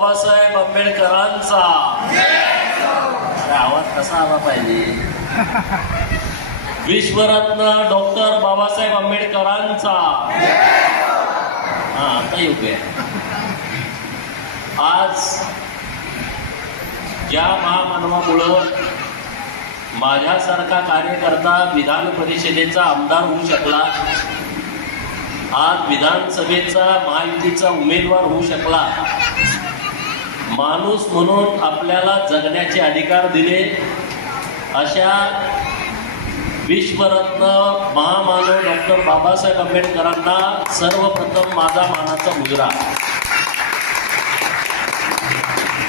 बाबासाहेब आंबेडकरांचा आवाज कसा आला पाहिजे विश्वरत्न डॉक्टर बाबासाहेब आंबेडकरांचा हा आता योग्य आज ज्या महामानवामुळं माझ्यासारखा कार्यकर्ता विधान परिषदेचा आमदार होऊ शकला आज विधानसभेचा महायुतीचा उमेदवार होऊ शकला माणूस म्हणून आपल्याला जगण्याचे अधिकार दिले अशा विश्वरत्न महामानव डॉक्टर बाबासाहेब आंबेडकरांना सर्वप्रथम माझा मानाचा मुजरा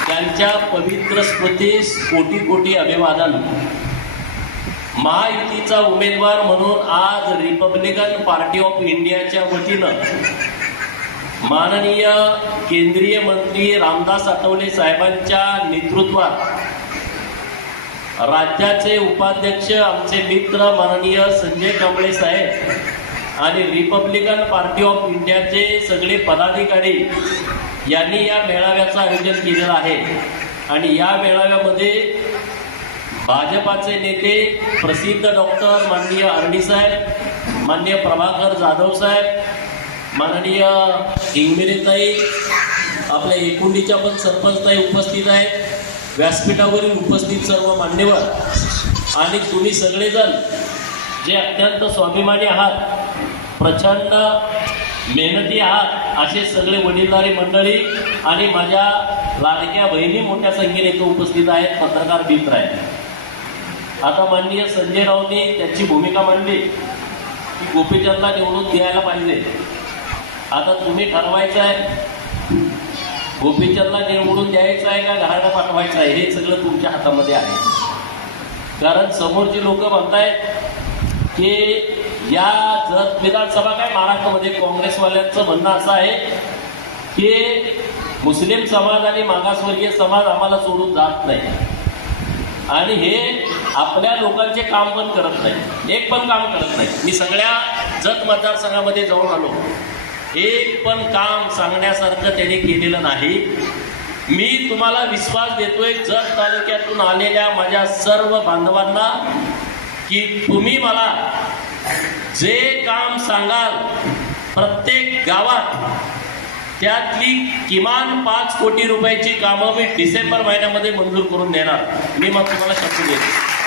त्यांच्या पवित्र स्मृतीस कोटी कोटी अभिवादन महायुतीचा उमेदवार म्हणून आज रिपब्लिकन पार्टी ऑफ इंडियाच्या वतीनं माननीय केंद्रीय मंत्री रामदास आठवले साहेबांच्या नेतृत्वात राज्याचे उपाध्यक्ष आमचे मित्र माननीय संजय कांबळे साहेब आणि रिपब्लिकन पार्टी ऑफ इंडियाचे सगळे पदाधिकारी यांनी या मेळाव्याचं आयोजन केलेलं आहे आणि या मेळाव्यामध्ये भाजपाचे नेते प्रसिद्ध डॉक्टर माननीय साहेब मान्य प्रभाकर जाधव साहेब माननीय इंगमिरेताई आपल्या एकुंडीच्या पण सरपंचताई उपस्थित आहेत व्यासपीठावरील उपस्थित सर्व मान्यवर आणि तुम्ही सगळेजण जे अत्यंत स्वाभिमानी आहात प्रचंड मेहनती आहात असे सगळे वडीलधारी मंडळी आणि माझ्या लाडक्या बहिणी मोठ्या संख्येने इथं उपस्थित आहेत पत्रकार मित्र आहेत आता माननीय संजय रावनी त्याची भूमिका मांडली की गोपीचंदला निवडून द्यायला पाहिजे आता तुम्ही ठरवायचं आहे गोपीचंदला निवडून द्यायचं आहे का घराणं पाठवायचं आहे हे सगळं तुमच्या हातामध्ये आहे कारण समोरची लोक म्हणतायत की या जर विधानसभा काय महाराष्ट्रामध्ये काँग्रेसवाल्यांचं म्हणणं असं आहे की मुस्लिम समाज आणि मागासवर्गीय समाज आम्हाला सोडून जात नाही आणि हे आपल्या लोकांचे काम पण करत नाही एक पण काम करत नाही मी सगळ्या जत मतदारसंघामध्ये जाऊन आलो एक पण काम सांगण्यासारखं त्यांनी केलेलं नाही मी तुम्हाला विश्वास देतोय जत तालुक्यातून आलेल्या माझ्या सर्व बांधवांना की तुम्ही मला जे काम सांगाल प्रत्येक गावात त्यातली किमान पाच कोटी रुपयाची कामं मी डिसेंबर महिन्यामध्ये मंजूर करून देणार मी मग तुम्हाला शक्य देतो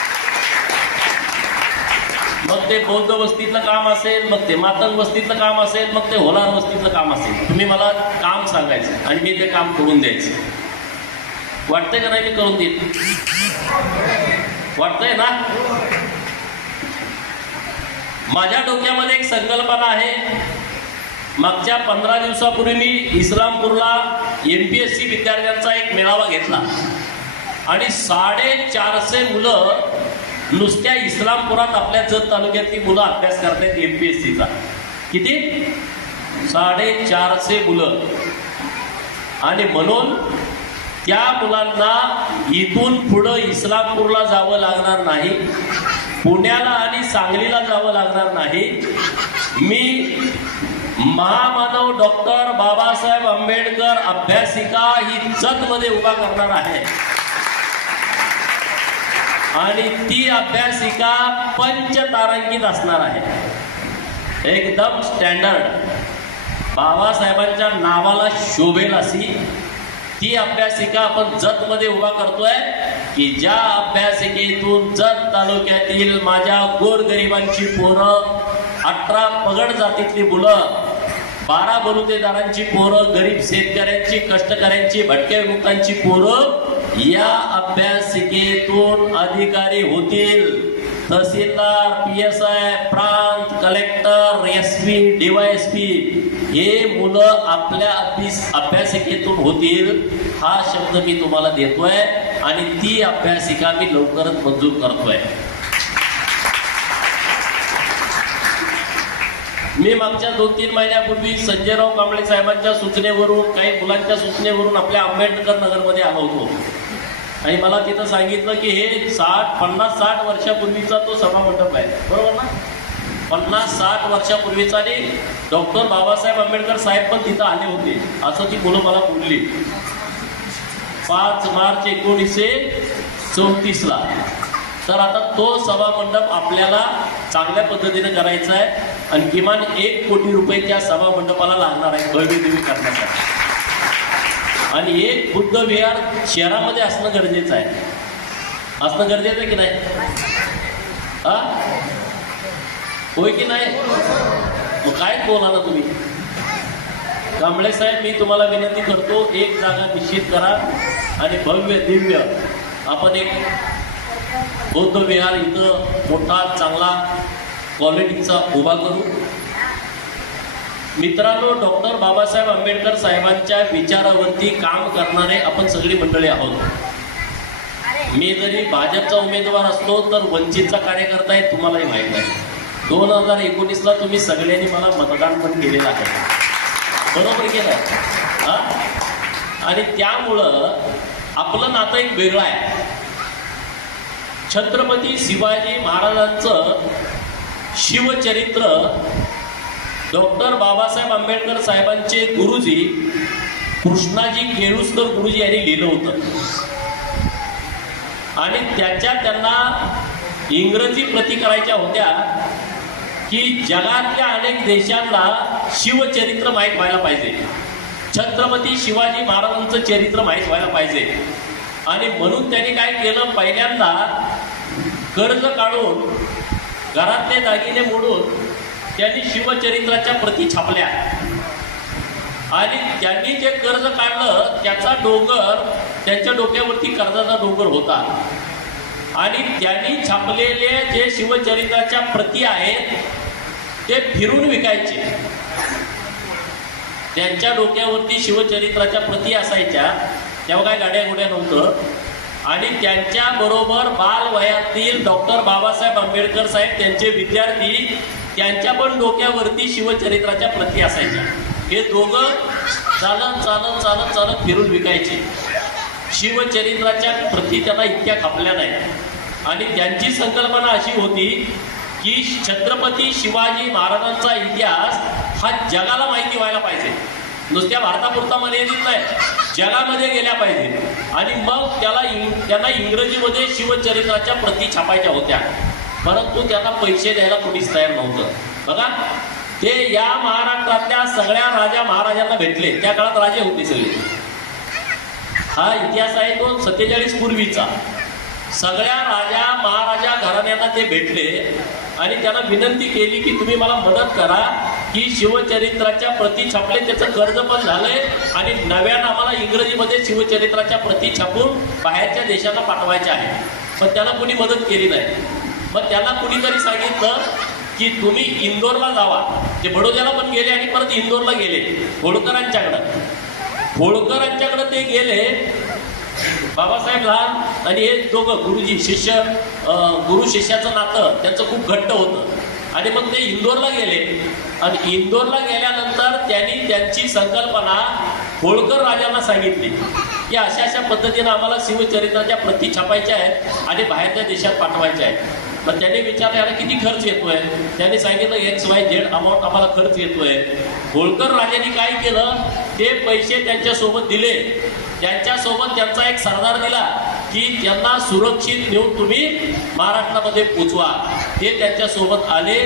मग ते बौद्ध वस्तीतलं काम असेल मग ते मातंग वस्तीतलं काम असेल मग ते होलार वस्तीतलं काम असेल तुम्ही मला काम सांगायचं आणि मी ते काम करून द्यायचं वाटतंय का नाही मी करून देईन वाटतंय ना माझ्या डोक्यामध्ये एक संकल्पना आहे मागच्या पंधरा दिवसापूर्वी मी इस्लामपूरला एम पी एस सी विद्यार्थ्यांचा एक मेळावा घेतला आणि साडेचारशे मुलं नुसत्या इस्लामपुरात आपल्या जत तालुक्यातली मुलं अभ्यास करतायत एम पी एस सीचा किती साडेचारशे मुलं आणि म्हणून त्या मुलांना इथून पुढं इस्लामपूरला जावं लागणार नाही पुण्याला आणि सांगलीला जावं लागणार नाही मी महामानव डॉक्टर बाबासाहेब आंबेडकर अभ्यासिका ही जतमध्ये उभा करणार आहे आणि ती अभ्यासिका पंचतारांकित असणार आहे एकदम स्टँडर्ड बाबासाहेबांच्या नावाला शोभेल अशी ती अभ्यासिका आपण जतमध्ये उभा करतोय की ज्या अभ्यासिकेतून जत तालुक्यातील माझ्या गोरगरिबांची पोरं अठरा पगड जातीतली मुलं बारा बलुतेदारांची पोरं गरीब शेतकऱ्यांची कष्टकऱ्यांची भटक्या विमुक्तांची पोरं या अभ्यासिकेतून अधिकारी होतील तहसीलदार पी एस आय प्रांत collector S P S P हे मुलं आपल्या अभ्यासिकेतून होतील हा शब्द मी तुम्हाला देतोय आणि ती अभ्यासिका मी लवकरच मंजूर करतोय मी मागच्या दोन तीन महिन्यापूर्वी संजयराव कांबळे साहेबांच्या सूचनेवरून काही मुलांच्या सूचनेवरून आपल्या आंबेडकर नगरमध्ये आलो होतो आणि मला तिथं सांगितलं की हे साठ पन्नास साठ वर्षापूर्वीचा तो सभामंडप आहे बरोबर ना पन्नास साठ वर्षापूर्वीचा आणि डॉक्टर बाबासाहेब आंबेडकर साहेब पण तिथं आले होते असं ती मुलं मला बोलली पाच मार्च एकोणीसशे चौतीसला तर आता तो सभामंडप आपल्याला चांगल्या पद्धतीने करायचा आहे आणि किमान एक कोटी रुपये त्या सभा मंडपाला लागणार आहे भव्य देवी करण्यासाठी आणि एक बुद्ध विहार शहरामध्ये असणं गरजेचं आहे असणं गरजेचं आहे की नाही हा होय की नाही मग काय बोला ना तुम्ही कांबळे साहेब मी तुम्हाला विनंती करतो एक जागा निश्चित करा आणि भव्य दिव्य आपण एक बौद्ध विहार इथं मोठा चांगला पॉलिटिक्सचा उभा करू मित्रांनो डॉक्टर बाबासाहेब आंबेडकर साहेबांच्या विचारावरती काम करणारे आपण सगळी मंडळी आहोत मी जरी भाजपचा उमेदवार असतो तर वंचितचा कार्यकर्ता आहे तुम्हालाही माहीत आहे दोन हजार एकोणीसला तुम्ही सगळ्यांनी मला मतदान पण केलेलं आहे बरोबर केलं आणि त्यामुळं आपलं नातं एक वेगळं आहे छत्रपती शिवाजी महाराजांचं शिवचरित्र डॉक्टर बाबासाहेब आंबेडकर साहेबांचे गुरुजी कृष्णाजी केळुसकर गुरुजी यांनी लिहिलं होतं आणि त्याच्या त्यांना इंग्रजी प्रती करायच्या होत्या की जगातल्या अनेक देशांना शिवचरित्र माहीत व्हायला पाहिजे छत्रपती शिवाजी महाराजांचं चरित्र माहीत व्हायला पाहिजे आणि म्हणून त्यांनी काय केलं पहिल्यांदा कर्ज काढून घरातले दागिने मोडून त्यांनी शिवचरित्राच्या प्रती छापल्या आणि त्यांनी जे कर्ज काढलं त्याचा डोंगर त्यांच्या डोक्यावरती कर्जाचा डोंगर होता आणि त्यांनी छापलेले जे शिवचरित्राच्या प्रती आहेत ते फिरून विकायचे त्यांच्या डोक्यावरती शिवचरित्राच्या प्रती असायच्या तेव्हा काय गाड्या गुड्या नव्हतं आणि त्यांच्याबरोबर बालवयातील डॉक्टर बाबासाहेब आंबेडकर साहेब त्यांचे विद्यार्थी त्यांच्या पण डोक्यावरती शिवचरित्राच्या प्रती असायच्या हे दोघं चालत चालत चालत चालत फिरून विकायचे शिवचरित्राच्या प्रती त्यांना इतक्या खापल्या नाही आणि त्यांची संकल्पना अशी होती की छत्रपती शिवाजी महाराजांचा इतिहास हा जगाला माहिती व्हायला पाहिजे नुसत्या भारतापुरता मर्यादित नाही जगामध्ये गेल्या पाहिजे आणि मग त्याला इंग त्यांना इंग्रजीमध्ये शिवचरित्राच्या प्रती छापायच्या होत्या परंतु त्यांना पैसे द्यायला कुठेच तयार नव्हतं बघा ते या महाराष्ट्रातल्या सगळ्या राजा महाराजांना भेटले त्या काळात राजे होते सगळे हा इतिहास आहे तो सत्तेचाळीस पूर्वीचा सगळ्या राजा महाराजा घराण्यांना ते भेटले आणि त्यांना विनंती केली की तुम्ही मला मदत करा की शिवचरित्राच्या प्रती छापले त्याचं कर्ज पण झालंय आणि नव्यानं आम्हाला इंग्रजीमध्ये शिवचरित्राच्या प्रती छापून बाहेरच्या देशाला पाठवायचे आहे पण त्याला कुणी मदत केली नाही मग त्याला कुणीतरी सांगितलं की तुम्ही इंदोरला जावा ते बडोद्याला पण गेले आणि परत इंदोरला गेले होळकरांच्याकडं होळकरांच्याकडं ते गेले बाबासाहेब लहान आणि हे दोघं गुरुजी शिष्य गुरु शिष्याचं नातं त्यांचं खूप घट्ट होतं आणि मग ते इंदोरला गेले आणि इंदोरला गेल्यानंतर त्यांनी त्यांची संकल्पना होळकर राजांना सांगितली की अशा अशा पद्धतीनं आम्हाला शिवचरित्राच्या प्रती छापायच्या आहेत आणि बाहेरच्या देशात पाठवायच्या आहेत मग त्याने विचारलं याला किती खर्च येतोय त्याने सांगितलं एक्स वाय झेड अमाऊंट आम्हाला खर्च येतोय होळकर राजांनी काय केलं ते पैसे त्यांच्यासोबत दिले त्यांच्यासोबत त्यांचा एक सरदार दिला की त्यांना सुरक्षित नेऊन तुम्ही महाराष्ट्रामध्ये पोचवा ते सोबत आले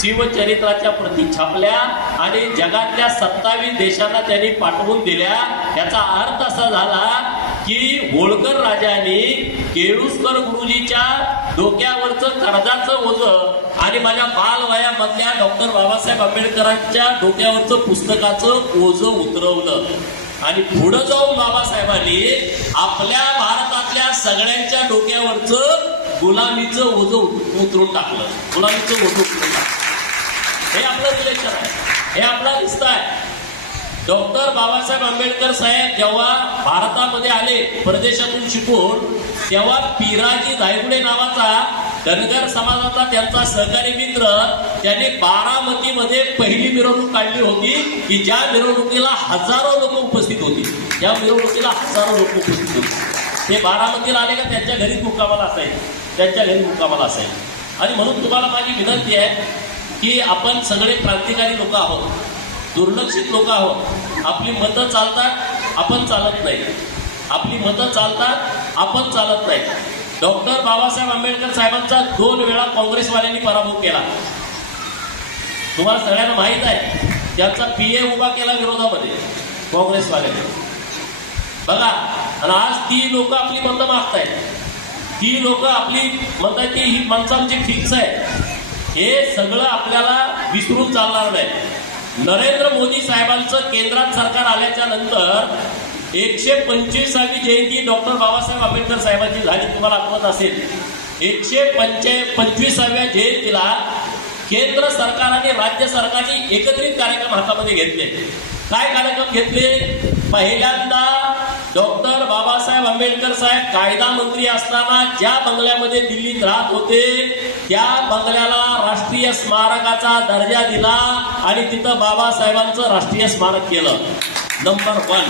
शिवचरित्राच्या प्रती छापल्या आणि जगातल्या सत्तावीस देशांना त्यांनी पाठवून दिल्या याचा अर्थ असा झाला की होळकर राजांनी केळुसकर गुरुजीच्या डोक्यावरचं कर्जाचं ओझं आणि माझ्या बालवयामधल्या डॉक्टर बाबासाहेब आंबेडकरांच्या डोक्यावरचं पुस्तकाचं ओझं उतरवलं आणि पुढं जाऊन बाबासाहेबांनी आपल्या भारतातल्या सगळ्यांच्या डोक्यावरचं गुलामीचं ओझं उतरून टाकलं गुलामीचं ओझं उतरून टाकलं हे आपलं रिलेशन आहे हे आपला रिस्ता आहे डॉक्टर बाबासाहेब आंबेडकर साहेब जेव्हा भारतामध्ये आले परदेशातून शिकून तेव्हा पिराजी धायगुडे नावाचा धनगर समाजाचा त्यांचा सहकारी मित्र त्याने बारामतीमध्ये पहिली मिरवणूक काढली होती की ज्या मिरवणुकीला हजारो लोक उपस्थित होती त्या मिरवणुकीला हजारो लोक उपस्थित होते ते बारामतीला आले का त्यांच्या घरी मुक्कामाला असायचे त्यांच्या घरी मुक्कामाला असायचे आणि म्हणून तुम्हाला माझी विनंती आहे की आपण सगळे क्रांतिकारी लोक आहोत दुर्लक्षित लोक आहोत आपली मतं चालतात आपण चालत नाही आपली मतं चालतात आपण चालत नाही डॉक्टर बाबासाहेब आंबेडकर साहेबांचा दोन वेळा काँग्रेसवाल्यांनी पराभव केला तुम्हाला सगळ्यांना माहीत आहे त्यांचा पी ए उभा केला विरोधामध्ये काँग्रेसवाल्यांनी बघा आणि आज ती लोक आपली मतं मागतायत ती लोक आपली आहे की ही माणसं आमची फिक्स आहे हे सगळं आपल्याला विसरून चालणार नाही नरेंद्र मोदी साहेबांचं केंद्रात सरकार आल्याच्या नंतर एकशे पंचवीसावी जयंती डॉक्टर बाबासाहेब आंबेडकर साहेबांची झाली तुम्हाला आठवत असेल एकशे पंचे पंचवीसाव्या जयंतीला केंद्र सरकार आणि राज्य सरकारची एकत्रित कार्यक्रम हातामध्ये घेतले काय कार्यक्रम घेतले पहिल्यांदा डॉक्टर बाबासाहेब आंबेडकर साहेब कायदा मंत्री असताना ज्या बंगल्यामध्ये दिल्लीत राहत होते त्या बंगल्याला राष्ट्रीय स्मारकाचा दर्जा दिला आणि तिथं बाबासाहेबांचं राष्ट्रीय स्मारक केलं नंबर वन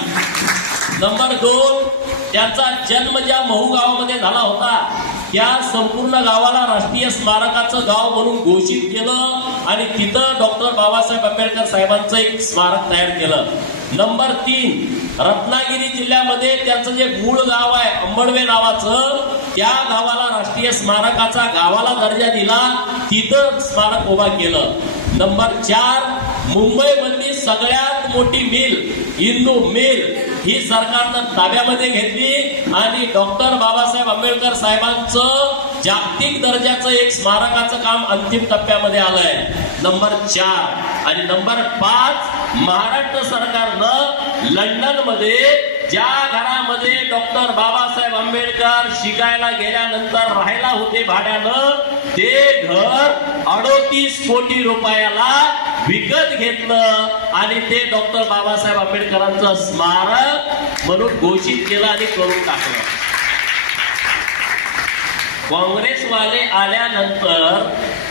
नंबर दोन त्यांचा जन्म ज्या महू गावामध्ये झाला होता या संपूर्ण गावाला राष्ट्रीय स्मारकाचं गाव म्हणून घोषित केलं आणि तिथं डॉक्टर बाबासाहेब आंबेडकर साहेबांचं एक स्मारक तयार केलं नंबर तीन रत्नागिरी जिल्ह्यामध्ये त्यांचं जे मूळ गाव आहे अंबडवे नावाचं त्या गावाला राष्ट्रीय स्मारकाचा गावाला दर्जा दिला तिथं स्मारक उभा केलं नंबर चार मुंबई मधली सगळ्यात मोठी मिल इंदू मिल ही सरकारनं ताब्यामध्ये घेतली आणि डॉक्टर बाबासाहेब आंबेडकर साहेबांचं जागतिक दर्जाचं एक स्मारकाचं काम अंतिम टप्प्यामध्ये आलंय नंबर चार आणि नंबर पाच महाराष्ट्र सरकारनं लंडन मध्ये ज्या घरामध्ये डॉक्टर बाबासाहेब आंबेडकर शिकायला गेल्यानंतर राहायला होते भाड्यानं ते घर अडोतीस कोटी रुपयाला विकत घेतलं आणि ते डॉक्टर बाबासाहेब आंबेडकरांचं स्मारक म्हणून घोषित केलं आणि करून टाकलं काँग्रेसवाले आल्यानंतर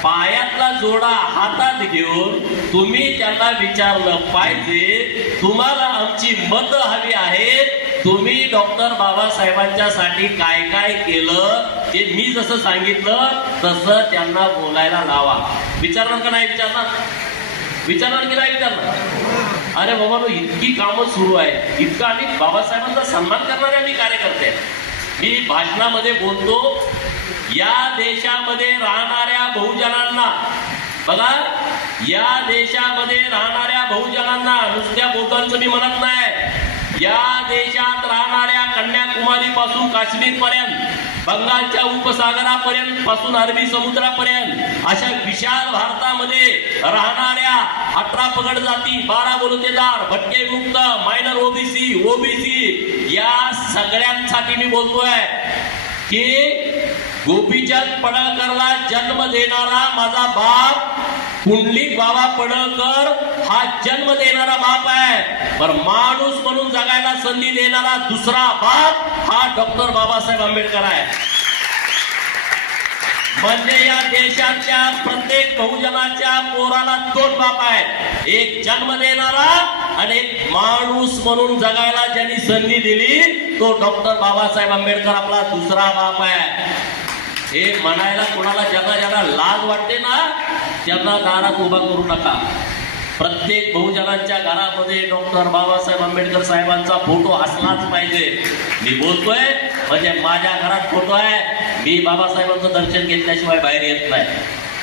पायातला जोडा हातात घेऊन तुम्ही त्यांना विचारलं पाहिजे तुम्हाला आमची मत हवी आहेत तुम्ही डॉक्टर बाबासाहेबांच्या साठी काय काय केलं ते मी जसं सांगितलं तसं त्यांना बोलायला लावा विचारणार का नाही विचारणार विचारणार की नाही विचारणार अरे बाबा इतकी कामं सुरू आहे इतकं आम्ही बाबासाहेबांचा सन्मान करणारे आम्ही कार्यकर्ते मी भाषणामध्ये बोलतो या देशामध्ये राहणाऱ्या बहुजनांना बघा या देशामध्ये राहणाऱ्या बहुजनांना नुसत्या बोतांचं मी म्हणत नाही या देशात राहणाऱ्या कन्याकुमारी पासून काश्मीर पर्यंत बंगालच्या उपसागरापर्यंत पासून अरबी समुद्रापर्यंत अशा विशाल भारतामध्ये राहणाऱ्या अठरा पगड जाती बारा बोलतेदार भटके मुक्त मायनर ओबीसी ओबीसी या सगळ्यांसाठी मी बोलतोय की गोपीचंद पडळकरला जन्म देणारा माझा बाप कुंडली बाबा पडळकर हा जन्म देणारा बाप आहे पण माणूस म्हणून जगायला संधी देणारा दुसरा बाप हा डॉक्टर बाबासाहेब आंबेडकर आहे म्हणजे या देशाच्या प्रत्येक बहुजनाच्या पोराला दोन बाप आहेत एक जन्म देणारा आणि एक माणूस म्हणून जगायला ज्यांनी संधी दिली तो डॉक्टर बाबासाहेब आंबेडकर आपला दुसरा बाप आहे हे म्हणायला कोणाला ज्यांना ज्यांना लाज वाटते ना त्यांना दारात उभा करू नका प्रत्येक बहुजनांच्या घरामध्ये डॉक्टर बाबासाहेब आंबेडकर साहेबांचा फोटो असलाच पाहिजे मी बोलतोय म्हणजे माझ्या घरात फोटो आहे मी बाबासाहेबांचं दर्शन घेतल्याशिवाय बाहेर येत नाही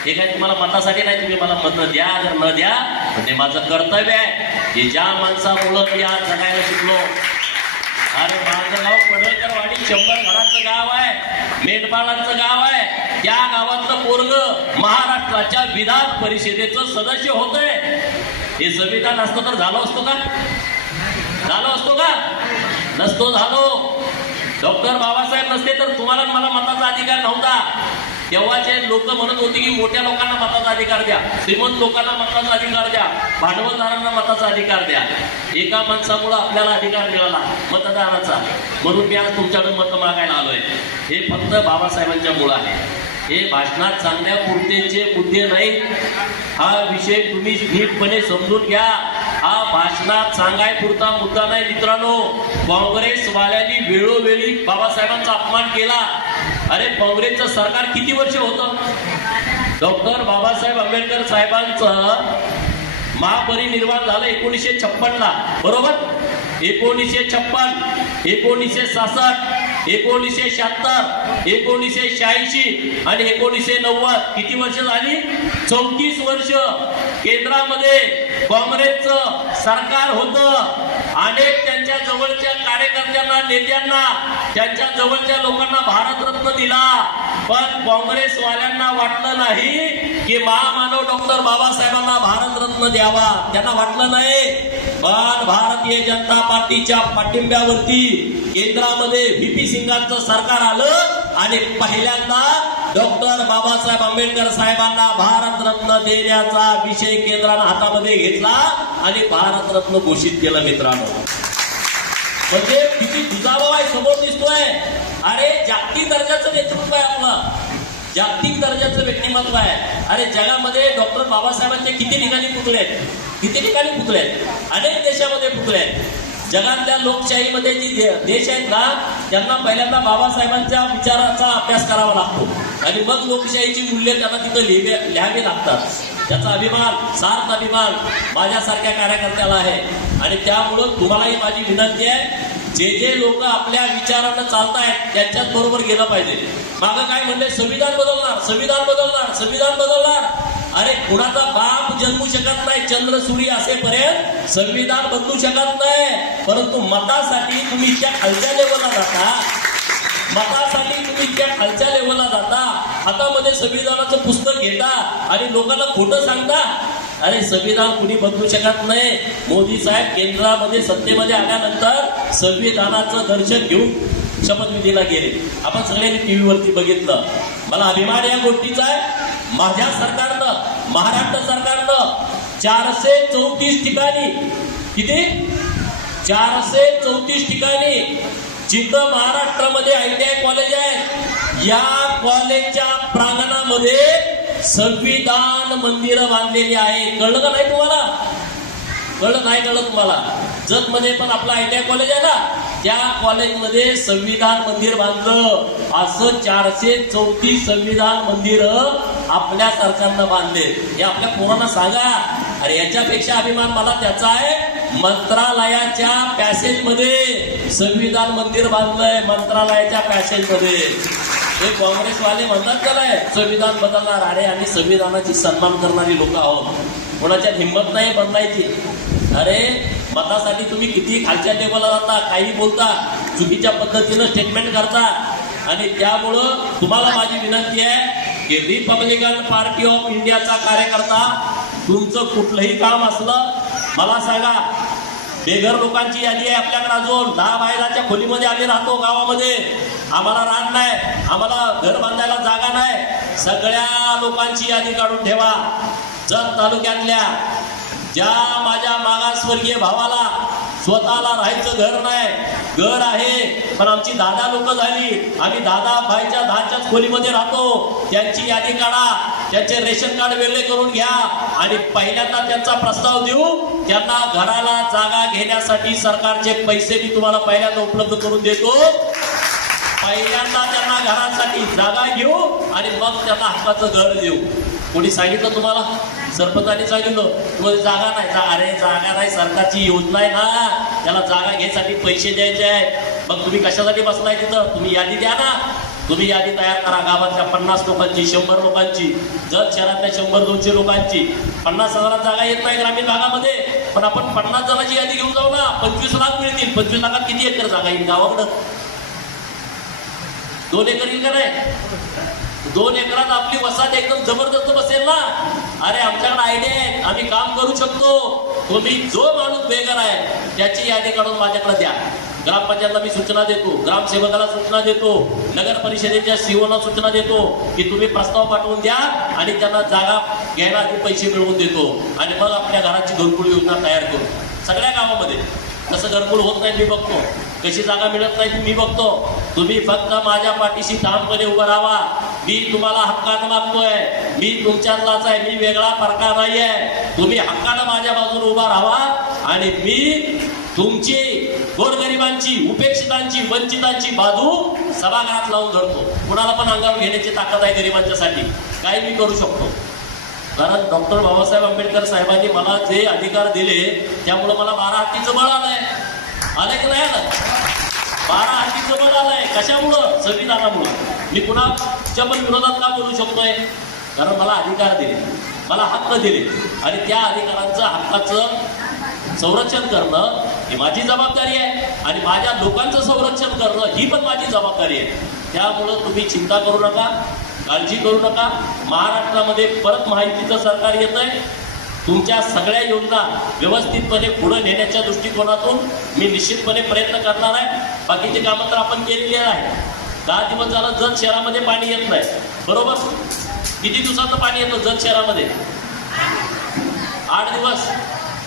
हे काय तुम्हाला मतासाठी नाही तुम्ही मला मत द्या जर न द्या म्हणजे माझं कर्तव्य आहे की ज्या माणसामुळं मी आज जगायला शिकलो अरे माझं गाव पडळकरवाडी शंभर घराचं गाव आहे मेंढपाळांचं गाव आहे त्या गावातलं पोरग महाराष्ट्राच्या विधान परिषदेचं सदस्य होतंय हे संविधान असतं तर झालं असतो का झालं असतो का नसतो झालो डॉक्टर बाबासाहेब नसते तर तुम्हाला मला मताचा अधिकार नव्हता तेव्हाचे लोक म्हणत होते की मोठ्या लोकांना मताचा अधिकार द्या श्रीमंत लोकांना मताचा अधिकार द्या भांडवलदारांना मताचा अधिकार द्या एका माणसामुळे आपल्याला अधिकार मिळाला मतदानाचा म्हणून मी आज तुमच्याकडे मत मागायला आलोय हे फक्त बाबासाहेबांच्या मुळे आहे हे भाषणात सांगण्यापुरतेचे मुद्दे नाहीत हा विषय तुम्ही नीटपणे समजून घ्या हा भाषणात सांगाय पुरता मुद्दा नाही मित्रांनो काँग्रेसवाल्यांनी वेळोवेळी बाबासाहेबांचा अपमान केला अरे काँग्रेसचं सरकार किती वर्ष होत डॉक्टर बाबासाहेब आंबेडकर साहेबांचं महापरिनिर्वाण झालं एकोणीसशे छप्पनला बरोबर एकोणीसशे छप्पन एकोणीसशे सहासष्ट एकोणीसशे शहात्तर एकोणीसशे शहाऐंशी आणि एकोणीसशे नव्वद किती वर्ष झाली चौतीस वर्ष केंद्रामध्ये काँग्रेसचं सरकार होतं अनेक त्यांच्या जवळच्या कार्यकर्त्यांना नेत्यांना त्यांच्या जवळच्या लोकांना भारतरत्न दिला पण काँग्रेस वाल्यांना वाटलं नाही की महामानव डॉक्टर बाबासाहेबांना भारतरत्न द्यावा त्यांना वाटलं नाही पण भारतीय जनता पार्टीच्या पाठिंब्यावरती केंद्रामध्ये पी सिंगांचं सरकार आलं आणि पहिल्यांदा डॉक्टर बाबासाहेब आंबेडकर साहेबांना भारतरत्न देण्याचा विषय केंद्रानं हातामध्ये घेतला आणि भारतरत्न घोषित केलं मित्रांनो म्हणजे किती दुजाभाव आहे समोर दिसतोय अरे जागतिक दर्जाचं नेतृत्व आहे आपलं जागतिक दर्जाचं व्यक्तिमत्व आहे अरे जगामध्ये डॉक्टर बाबासाहेबांचे किती ठिकाणी पुतले आहेत किती ठिकाणी पुतले आहेत अनेक देशामध्ये पुतले आहेत जगातल्या लोकशाहीमध्ये जी देश आहेत ना त्यांना पहिल्यांदा बाबासाहेबांच्या विचाराचा अभ्यास करावा लागतो आणि मग लोकशाहीची मूल्य त्यांना तिथं लिहिले लिहावी लागतात त्याचा अभिमान सार्थ अभिमान माझ्यासारख्या कार्यकर्त्याला आहे आणि त्यामुळं तुम्हालाही माझी विनंती आहे जे जे लोक आपल्या विचारानं चालत आहेत त्यांच्याच बरोबर गेलं पाहिजे मागं काय म्हणले संविधान बदलणार संविधान बदलणार संविधान बदलणार अरे कुणाचा बाप जन्मू शकत नाही चंद्र सूर्य असेपर्यंत संविधान बदलू शकत नाही परंतु मतासाठी तुम्ही इतक्या खालच्या लेवलला जाता मतासाठी तुम्ही इतक्या खालच्या लेवलला जाता हातामध्ये संविधानाचं पुस्तक घेता आणि लोकांना खोटं सांगता अरे संविधान कुणी बदलू शकत नाही मोदी साहेब केंद्रामध्ये सत्तेमध्ये आल्यानंतर संविधानाचं दर्शन घेऊन शपथविधीला गेले आपण सगळ्यांनी टीव्हीवरती बघितलं मला अभिमान या गोष्टीचा आहे माझ्या सरकारनं महाराष्ट्र सरकारनं चारशे चौतीस ठिकाणी किती चारशे चौतीस ठिकाणी जिथं महाराष्ट्रामध्ये आय टी आय कॉलेज आहे या कॉलेजच्या प्रांगणामध्ये संविधान मंदिर बांधलेली आहे कळलं का नाही तुम्हाला कळलं नाही कळलं तुम्हाला मध्ये पण आपला आय कॉलेज आहे ना त्या मध्ये संविधान मंदिर बांधलं असं चारशे चौतीस संविधान मंदिर आपल्या सरकारनं बांधले हे आपल्या कोणाला सांगा अरे याच्यापेक्षा अभिमान मला त्याचा आहे मंत्रालयाच्या पॅसेज मध्ये संविधान मंदिर बांधलंय मंत्रालयाच्या पॅसेज मध्ये हे काँग्रेसवाले म्हणतात का संविधान बदलणार अरे आणि संविधानाची सन्मान करणारी लोक आहोत कोणाच्या हिंमत नाही बदलायची अरे मतासाठी तुम्ही किती खालच्या टेबलला जाता काही बोलता चुकीच्या पद्धतीनं स्टेटमेंट करता आणि त्यामुळं तुम्हाला माझी विनंती आहे की रिपब्लिकन पार्टी ऑफ इंडियाचा कार्यकर्ता तुमचं कुठलंही काम असलं मला सांगा बेघर लोकांची यादी आहे आपल्याकडे अजून दहा बायलाच्या खोलीमध्ये आम्ही राहतो गावामध्ये आम्हाला रान नाही आम्हाला घर बांधायला जागा नाही सगळ्या लोकांची यादी काढून ठेवा जत तालुक्यातल्या ज्या माझ्या मागासवर्गीय भावाला स्वतःला राहायचं घर नाही घर आहे पण आमची दादा लोक झाली आम्ही दादा भाईच्या दहाच्याच खोलीमध्ये राहतो त्यांची यादी काढा त्यांचे रेशन कार्ड वेगळे करून घ्या आणि पहिल्यांदा त्यांचा प्रस्ताव देऊ त्यांना घराला जागा घेण्यासाठी सरकारचे पैसे मी तुम्हाला पहिल्यांदा उपलब्ध करून देतो पहिल्यांदा त्यांना घरासाठी जागा घेऊ आणि मग त्यांना हक्काचं घर देऊ कोणी सांगितलं तुम्हाला सरपंचाने सांगितलं तुम्हाला जागा नाही अरे जागा नाही सरकारची योजना आहे ना त्याला जागा घ्यायसाठी पैसे द्यायचे आहेत मग तुम्ही कशासाठी बसलाय तिथं तुम्ही यादी द्या ना तुम्ही यादी तयार करा गावातल्या पन्नास लोकांची शंभर लोकांची जर शहरातल्या शंभर दोनशे लोकांची पन्नास हजारात जागा येत नाही ग्रामीण भागामध्ये पण आपण पन्नास जणांची यादी घेऊन जाऊ ना पंचवीस लाख मिळतील पंचवीस लाखात किती एकर जागा येईल गावाकडं दोन एकर की दोन एकरात आपली वसाहत एकदम जबरदस्त बसेल ना अरे आमच्याकडे आयडिया आहे आम्ही काम करू शकतो तुम्ही जो माणूस बेघर आहे त्याची यादी काढून माझ्याकडे द्या ग्रामपंचायतला मी सूचना देतो ग्रामसेवकाला सूचना देतो नगर परिषदेच्या सीओला सूचना देतो की तुम्ही प्रस्ताव पाठवून द्या आणि त्यांना जागा घ्यायला पैसे मिळवून देतो आणि मग आपल्या घराची घरकुल योजना तयार करू सगळ्या गावामध्ये कसं घरकुल होत नाही मी बघतो कशी जागा मिळत नाही मी बघतो तुम्ही फक्त माझ्या पाठीशी ठामपणे उभं राहा मी तुम्हाला हक्कानं मागतोय मी तुमच्यातलाच आहे मी वेगळा फरका नाही आहे तुम्ही हक्कानं माझ्या बाजून उभा राहा आणि मी तुमची गोरगरिबांची उपेक्षितांची वंचितांची बाजू सभागृहात लावून धरतो कुणाला पण अंगावर घेण्याची ताकद आहे गरिबांच्यासाठी काही मी करू शकतो कारण डॉक्टर बाबासाहेब आंबेडकर साहेबांनी मला जे अधिकार दिले त्यामुळे मला बारा हत्तीचं बळ आलंय आलं की नाही आलं बारा हत्तीचं बळ आलंय कशामुळं संविधानामुळं मी कुणाच्या पण विरोधात का बोलू शकतोय कारण मला अधिकार दिले मला हक्क दिले आणि त्या अधिकारांचं हक्काचं संरक्षण करणं ही माझी जबाबदारी आहे आणि माझ्या लोकांचं संरक्षण करणं ही पण माझी जबाबदारी आहे त्यामुळं तुम्ही चिंता करू नका काळजी करू नका महाराष्ट्रामध्ये परत माहितीचं सरकार येत आहे तुमच्या सगळ्या योजना व्यवस्थितपणे पुढे नेण्याच्या दृष्टिकोनातून मी निश्चितपणे प्रयत्न करणार आहे बाकीची कामं तर आपण केलेली आहे दहा दिवस झालं जत शहरामध्ये पाणी येत नाही बरोबर किती दिवसाचं पाणी येतं जत शहरामध्ये आठ दिवस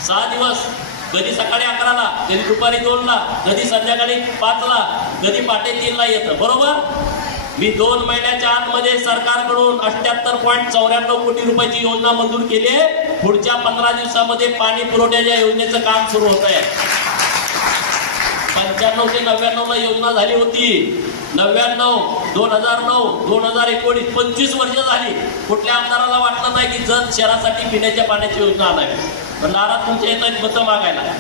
सहा दिवस कधी सकाळी अकराला कधी दुपारी दोनला कधी संध्याकाळी पाचला कधी पाटे तीनला येतं बरोबर मी दोन महिन्याच्या आतमध्ये सरकारकडून अठ्याहत्तर पॉईंट चौऱ्याण्णव कोटी रुपयाची योजना मंजूर केली आहे पुढच्या पंधरा दिवसामध्ये पाणी पुरवठ्याच्या योजनेचं काम सुरू होत आहे पंच्याण्णव ते नव्याण्णव ला योजना झाली होती नव्याण्णव दोन हजार नऊ दोन हजार एकोणीस पंचवीस वर्ष झाली कुठल्या आमदाराला वाटलं नाही की जत शहरासाठी पिण्याच्या पाण्याची योजना आणावी पण नारा तुमच्या येत आहेत मागायला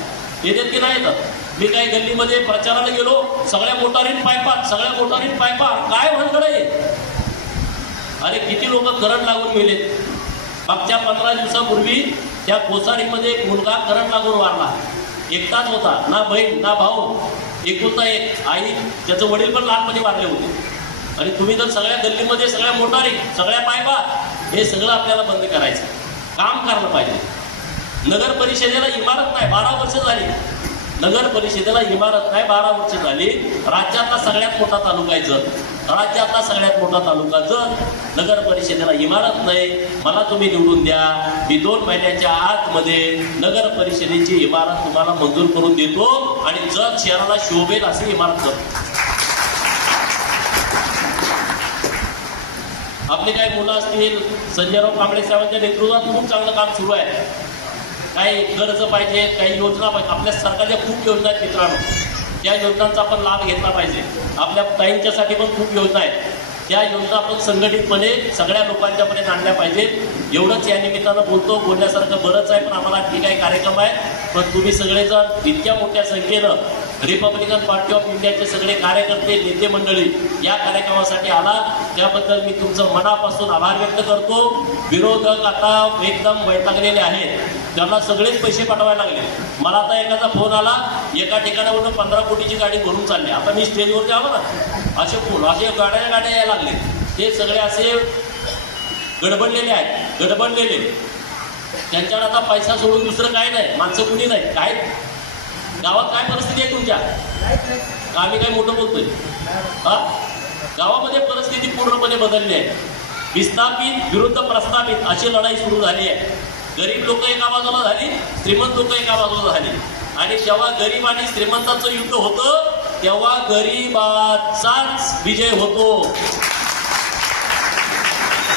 येतात की नाही येतात मी काही गल्लीमध्ये प्रचाराला गेलो सगळ्या मोटारीन पायपात सगळ्या मोटारीन पायपा काय भानगड आहे अरे किती लोक करंट लागून गेले मागच्या पंधरा दिवसापूर्वी त्या कोसारीमध्ये एक मुलगा करंट लागून वारला एकटाच होता ना बहीण ना भाऊ होता एक आई त्याचं वडील पण लहानपणी वारले होते आणि तुम्ही जर सगळ्या गल्लीमध्ये सगळ्या मोटारी सगळ्या पायपा हे सगळं आपल्याला बंद करायचं काम करायला पाहिजे नगर परिषदेला इमारत नाही बारा वर्ष झाली नगर परिषदेला इमारत काय बारा वर्ष झाली राज्यातला सगळ्यात मोठा तालुका जत राज्यातला सगळ्यात मोठा तालुका जत नगर परिषदेला इमारत नाही मला तुम्ही निवडून द्या मी दोन महिन्याच्या आतमध्ये नगर परिषदेची इमारत तुम्हाला मंजूर करून देतो आणि जत शहराला शोभेल अशी इमारत करतो आपले काही मुलं असतील संजयराव कांबळे साहेबांच्या नेतृत्वात खूप चांगलं काम सुरू आहे काही गरज पाहिजे काही योजना पाहिजे आपल्या सरकारच्या खूप योजना आहेत मित्रांनो त्या योजनांचा आपण लाभ घेतला पाहिजे आपल्या ताईंच्यासाठी पण खूप योजना आहेत त्या योजना आपण संघटितपणे सगळ्या लोकांच्यापर्यंत आणल्या पाहिजेत एवढंच या निमित्तानं बोलतो बोलण्यासारखं बरंच आहे पण आम्हाला आणखी काही कार्यक्रम आहे पण तुम्ही सगळेजण इतक्या मोठ्या संख्येनं रिपब्लिकन पार्टी ऑफ इंडियाचे सगळे कार्यकर्ते नेते मंडळी या कार्यक्रमासाठी आला त्याबद्दल मी तुमचं मनापासून आभार व्यक्त करतो विरोधक आता एकदम वैतागलेले आहेत त्यांना सगळेच पैसे पाठवायला लागले मला आता एकाचा फोन आला एका ठिकाणावरून पंधरा कोटीची गाडी भरून चालली आता मी स्टेजवर जावं ना असे फोन असे गाड्या गाड्या यायला लागले ते सगळे असे गडबडलेले आहेत गडबडलेले त्यांच्याकडे आता पैसा सोडून दुसरं काय नाही माणसं कुणी नाही काय गावात काय परिस्थिती आहे तुमच्या आम्ही काय मोठं बोलतोय हा गावामध्ये परिस्थिती पूर्णपणे बदलली आहे विस्थापित विरुद्ध प्रस्थापित अशी लढाई सुरू झाली आहे गरीब लोक एका बाजूला झाली श्रीमंत लोक एका बाजूला झाली आणि जेव्हा गरीब आणि श्रीमंताचं युद्ध होतं तेव्हा गरीबाचाच विजय होतो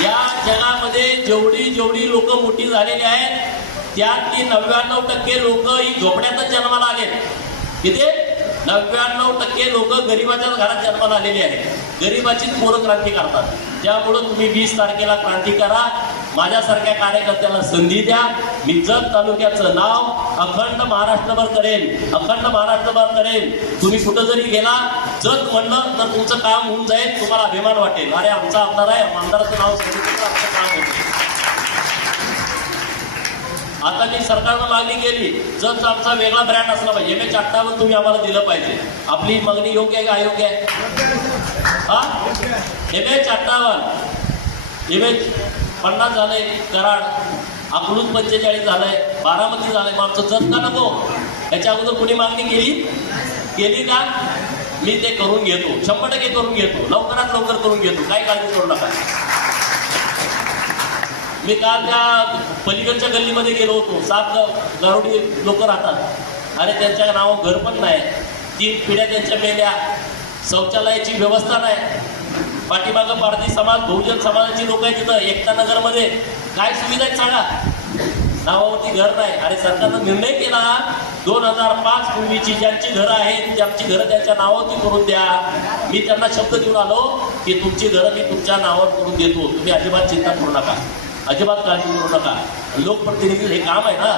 या जगामध्ये जेवढी जेवढी लोक मोठी झालेली आहेत त्यातली नव्याण्णव टक्के लोक ही झोपड्यातच जन्माला आले किती नव्याण्णव टक्के लोक गरीबाच्याच घरात जन्माला आलेली आहेत गरीबाचीच पोरं क्रांती करतात त्यामुळं तुम्ही वीस तारखेला क्रांती करा माझ्यासारख्या कार्यकर्त्याला संधी द्या मी जत तालुक्याचं नाव अखंड महाराष्ट्रभर करेन अखंड महाराष्ट्रभर करेन तुम्ही कुठं जरी गेला जत म्हणलं तर तुमचं काम होऊन जाईल तुम्हाला अभिमान वाटेल अरे आमचा आमदार आहे आमदाराचं नाव आमचं काम आता जी सरकारनं मागणी केली जत आमचा वेगळा ब्रँड असला पाहिजे एम एच अठ्ठावन्न तुम्ही आम्हाला दिलं पाहिजे आपली मागणी योग्य आहे का अयोग्य आहे हा एम एच अठ्ठावन्न एम एच पन्नास झाले कराड अकलून पंचेचाळीस झालंय बारामती झालंय मागचं जत का नको याच्या अगोदर कुणी मागणी केली केली का मी ते करून घेतो शंभर टक्के करून घेतो लवकरात लवकर करून घेतो काही काळजी करू नका मी काल त्या पलीकडच्या गल्लीमध्ये गेलो होतो सात गारोडी लोक राहतात अरे त्यांच्या नाव घर पण नाही तीन पिढ्या त्यांच्या मेल्या शौचालयाची व्यवस्था नाही पाठीमागं पारधी समाज बहुजन समाजाची लोक आहेत तिथं एकता मध्ये काय सुविधा आहे सांगा नावावरती घर नाही आणि सरकारनं निर्णय केला दोन हजार पाच पूर्वीची ज्यांची घरं आहेत ज्यांची घरं त्यांच्या नावावरती करून द्या मी त्यांना शब्द देऊन आलो की तुमची घरं मी तुमच्या नावावर करून देतो तुम्ही अजिबात चिंता करू नका अजिबात काळजी करू नका लोकप्रतिनिधी हे काम आहे ना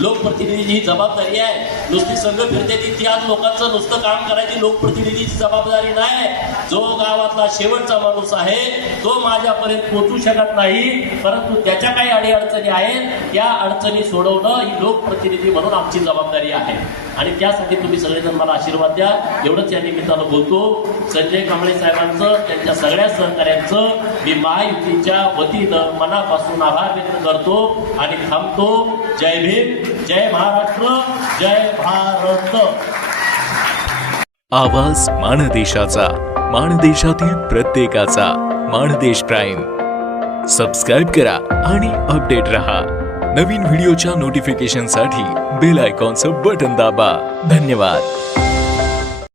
लोकप्रतिनिधीची ही जबाबदारी आहे नुसती संघ फिरते ती ती आज लोकांचं नुसतं काम करायची लोकप्रतिनिधीची जबाबदारी नाही जो गावातला शेवटचा माणूस आहे तो माझ्यापर्यंत पोचू शकत नाही परंतु त्याच्या काही अडचणी आहेत त्या अडचणी सोडवणं ही लोकप्रतिनिधी म्हणून आमची जबाबदारी आहे आणि त्यासाठी तुम्ही सगळेजण मला आशीर्वाद द्या एवढंच या निमित्तानं बोलतो संजय कांबळे साहेबांचं त्यांच्या सगळ्या सहकार्यांचं मी महायुतीच्या वतीनं मनापासून आभार व्यक्त करतो आणि थांबतो जय भीम जय महाराष्ट्र जय भारत आवाज मानदेशाचा मानदेशातील प्रत्येकाचा मानदेश प्राईम सबस्क्राईब करा आणि अपडेट रहा नवीन व्हिडिओच्या नोटिफिकेशनसाठी बेल आयकॉनचं बटन दाबा धन्यवाद